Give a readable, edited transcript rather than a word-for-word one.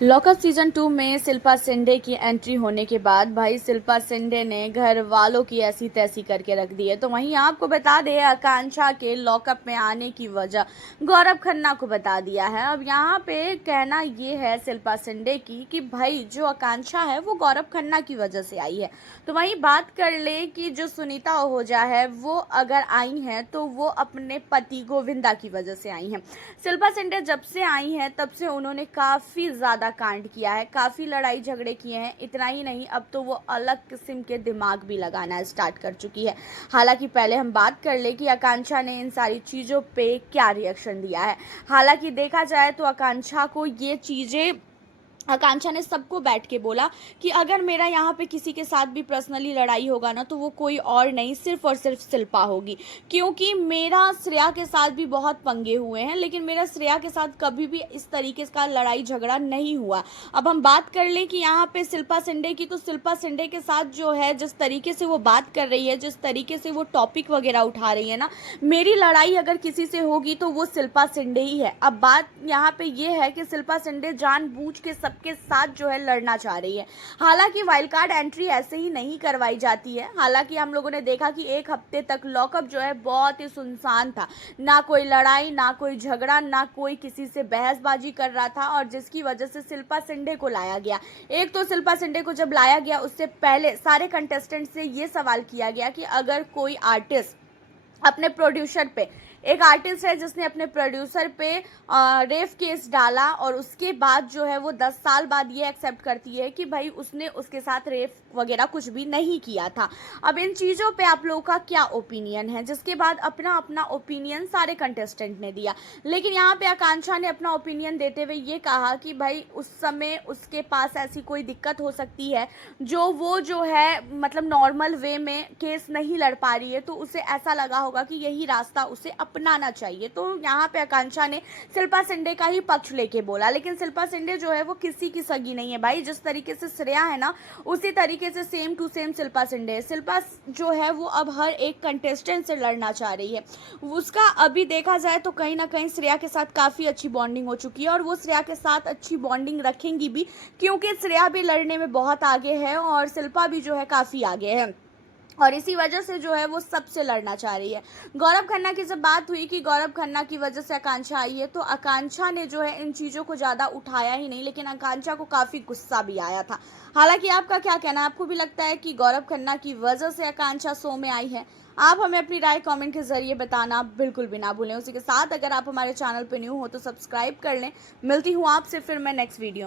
Lockup season 2 में शिल्पा शिंदे की entry होने के बाद भाई शिल्पा शिंदे ने घर वालों की ऐसी तैसी करके रख दी है। तो वहीं आपको बता दें, आकांक्षा के लॉकअप में आने की वजह गौरव खन्ना को बता दिया है। अब यहाँ पे कहना ये है शिल्पा शिंदे की कि भाई जो आकांक्षा है वो गौरव खन्ना की वजह से आई है। तो वहीं बात कर ले कि जो सुनीता ओहोजा है वो अगर आई हैं तो वो अपने पति गोविंदा की वजह से आई हैं। शिल्पा शिंदे जब से आई हैं तब से उन्होंने काफ़ी ज़्यादा कांड किया है, काफ़ी लड़ाई झगड़े किए हैं। इतना ही नहीं, अब तो वो अलग किस्म के दिमाग भी लगाना स्टार्ट कर चुकी है। हालांकि पहले हम बात कर ले कि आकांक्षा ने इन सारी चीज़ों पे क्या रिएक्शन दिया है। हालांकि देखा जाए तो आकांक्षा को ये चीज़ें आकांक्षा ने सबको बैठ के बोला कि अगर मेरा यहाँ पे किसी के साथ भी पर्सनली लड़ाई होगा ना तो वो कोई और नहीं, सिर्फ और सिर्फ शिल्पा होगी। क्योंकि मेरा श्रेया के साथ भी बहुत पंगे हुए हैं, लेकिन मेरा श्रेया के साथ कभी भी इस तरीके का लड़ाई झगड़ा नहीं हुआ। अब हम बात कर लें कि यहाँ पे शिल्पा शिंदे की, तो शिल्पा शिंदे के साथ जो है जिस तरीके से वो बात कर रही है, जिस तरीके से वो टॉपिक वगैरह उठा रही है ना, मेरी लड़ाई अगर किसी से होगी तो वो शिल्पा शिंदे ही है। अब बात यहाँ पे ये है कि शिल्पा शिंदे जानबूझ के के साथ जो है लड़ना चाह रही है। हालांकि वाइल्ड कार्ड एंट्री ऐसे ही नहीं करवाई जाती है। हालांकि हम लोगों ने देखा कि एक हफ्ते तक लॉकअप जो है बहुत ही सुनसान था, ना कोई लड़ाई, ना कोई झगड़ा, ना कोई किसी से बहसबाजी कर रहा था, और जिसकी वजह से शिल्पा शिंदे को लाया गया। एक तो शिल्पा शिंदे को जब लाया गया उससे पहले सारे कंटेस्टेंट से ये सवाल किया गया कि अगर कोई आर्टिस्ट अपने प्रोड्यूसर पे, एक आर्टिस्ट है जिसने अपने प्रोड्यूसर पे रेप केस डाला और उसके बाद जो है वो 10 साल बाद ये एक्सेप्ट करती है कि भाई उसने उसके साथ रेप वगैरह कुछ भी नहीं किया था। अब इन चीज़ों पे आप लोगों का क्या ओपिनियन है? जिसके बाद अपना अपना ओपिनियन सारे कंटेस्टेंट ने दिया, लेकिन यहाँ पे आकांक्षा ने अपना ओपिनियन देते हुए ये कहा कि भाई उस समय उसके पास ऐसी कोई दिक्कत हो सकती है जो है मतलब नॉर्मल वे में केस नहीं लड़ पा रही है, तो उसे ऐसा लगा होगा कि यही रास्ता उसे अपनाना चाहिए। तो यहाँ पे आकांक्षा ने शिल्पा शिंदे का ही पक्ष लेके बोला, लेकिन शिल्पा शिंदे जो है वो किसी की सगी नहीं है भाई। जिस तरीके से श्रेया है ना, उसी तरीके से same to same Shilpa Shinde है। शिल्पा जो है वो अब हर एक कंटेस्टेंट से लड़ना चाह रही है। उसका अभी देखा जाए तो कहीं ना कहीं श्रेया के साथ काफ़ी अच्छी बॉन्डिंग हो चुकी है, और वो श्रेया के साथ अच्छी बॉन्डिंग रखेंगी भी, क्योंकि श्रेया भी लड़ने में बहुत आगे है और शिल्पा भी जो है काफ़ी आगे है, और इसी वजह से जो है वो सबसे लड़ना चाह रही है। गौरव खन्ना की जब बात हुई कि गौरव खन्ना की वजह से आकांक्षा आई है, तो आकांक्षा ने जो है इन चीज़ों को ज़्यादा उठाया ही नहीं, लेकिन आकांक्षा को काफ़ी गुस्सा भी आया था। हालांकि आपका क्या कहना है? आपको भी लगता है कि गौरव खन्ना की वजह से आकांक्षा शो में आई है? आप हमें अपनी राय कमेंट के जरिए बताना बिल्कुल भी ना भूलें। उसी के साथ अगर आप हमारे चैनल पर न्यू हो तो सब्सक्राइब कर लें। मिलती हूँ आपसे फिर मैं नेक्स्ट वीडियो में।